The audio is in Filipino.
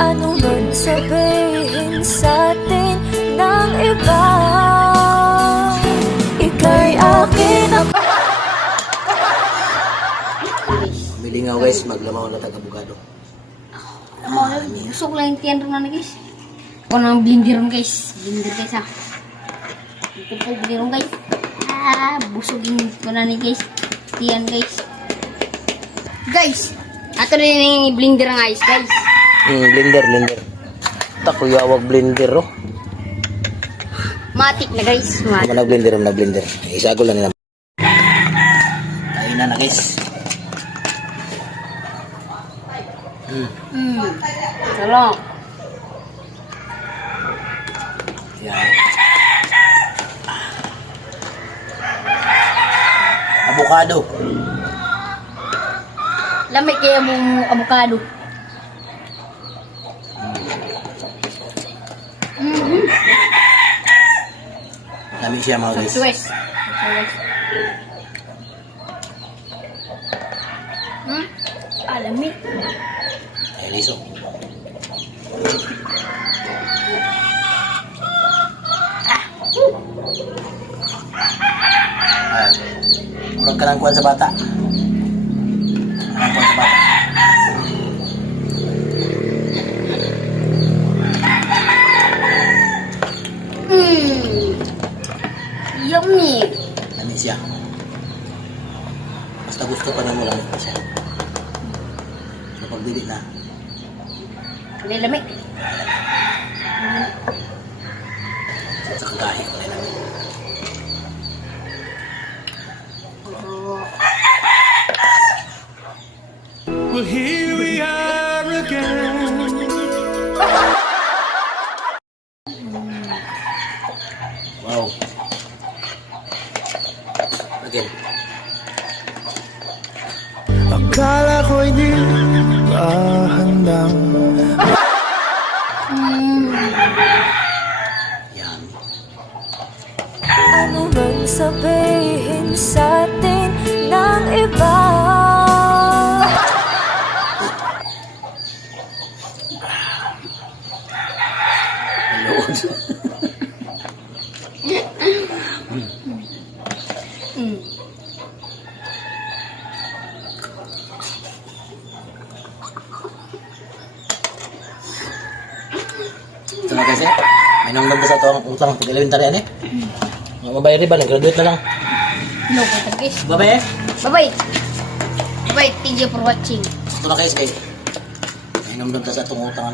Ano man sabihin sa'tin ng iba, ika'y akin ang... Bili nga guys, maglamaw na taga-bugado. Busog lang yung tiyan rin na guys. Ako nang blender ron guys. Blender guys ha. Ito po blender ron guys. Busogin ko na ni guys. Tiyan guys. Guys, ato rin yung blender ng ice guys. Blender. Takuyawag blender oh. Matik na guys. Matik. Nag-blender. Isago lang nila. Kain na guys. Tolong. Yan. Avocado. Lamig kayo mong avocado. Lamig siya mga guys. Suwes. Lamig. Ay, liso. Murag ka ng kuwan sa bata. Yummy. Lamig siya. Basta gusto pa na mo lamig pa siya. So pagbili na. Lamig. Sa kagahi. Well, here we are again. Wow. Again. Akala ko'y di handang. Yan. Ano man sabihin sa'tin ng iba, Load. Ito na kasi, may nanglam sa ito ang utang pag-elementary yan eh. Mga mabayari ba? Nag-graduate na lang. No, kita guys. Babae? Bye-bye. Bye-bye. Thank you for watching. Ito na guys, kay may nanglam sa itong utang.